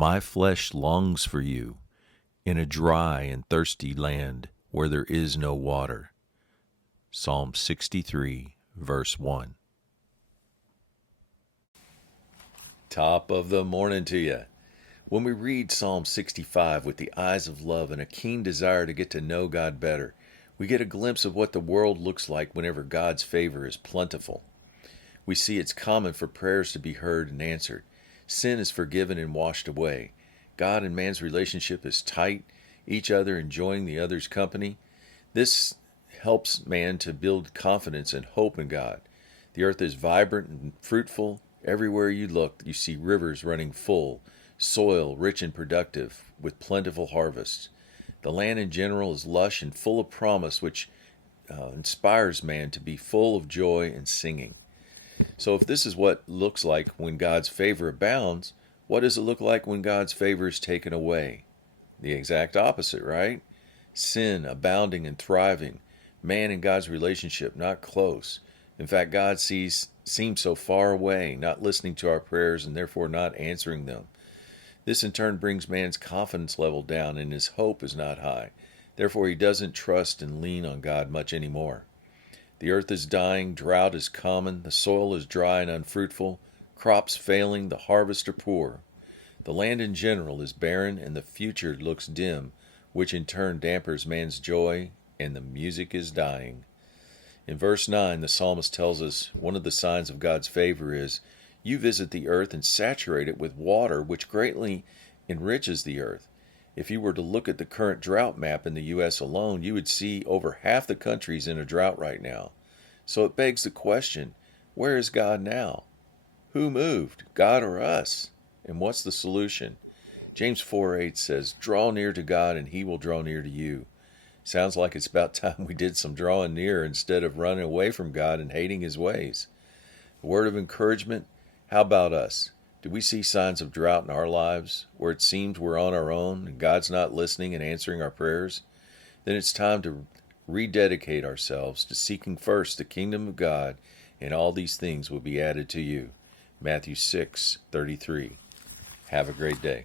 My flesh longs for you in a dry and thirsty land where there is no water. Psalm 63, verse 1. Top of the morning to you. When we read Psalm 65 with the eyes of love and a keen desire to get to know God better, we get a glimpse of what the world looks like whenever God's favor is plentiful. We see it's common for prayers to be heard and answered. Sin is forgiven and washed away. God and man's relationship is tight, each other enjoying the other's company. This helps man to build confidence and hope in God. The earth is vibrant and fruitful. Everywhere you look, you see rivers running full, soil rich and productive, with plentiful harvests. The land in general is lush and full of promise, which inspires man to be full of joy and singing. So if this is what looks like when God's favor abounds, what does it look like when God's favor is taken away? The exact opposite, right? Sin abounding and thriving. Man and God's relationship not close. In fact, God seems so far away, not listening to our prayers and therefore not answering them. This in turn brings man's confidence level down and his hope is not high. Therefore he doesn't trust and lean on God much anymore. The earth is dying, drought is common, the soil is dry and unfruitful, crops failing, the harvest are poor. The land in general is barren and the future looks dim, which in turn dampers man's joy, and the music is dying. In verse 9, the psalmist tells us one of the signs of God's favor is, "You visit the earth and saturate it with water, which greatly enriches the earth." If you were to look at the current drought map in the U.S. alone, you would see over half the countries in a drought right now. So it begs the question, where is God now? Who moved, God or us? And what's the solution? James 4:8 says, "Draw near to God and he will draw near to you." Sounds like it's about time we did some drawing near instead of running away from God and hating his ways. A word of encouragement, how about us? Do we see signs of drought in our lives, where it seems we're on our own and God's not listening and answering our prayers? Then it's time to rededicate ourselves to seeking first the kingdom of God, and all these things will be added to you. Matthew 6:33. Have a great day.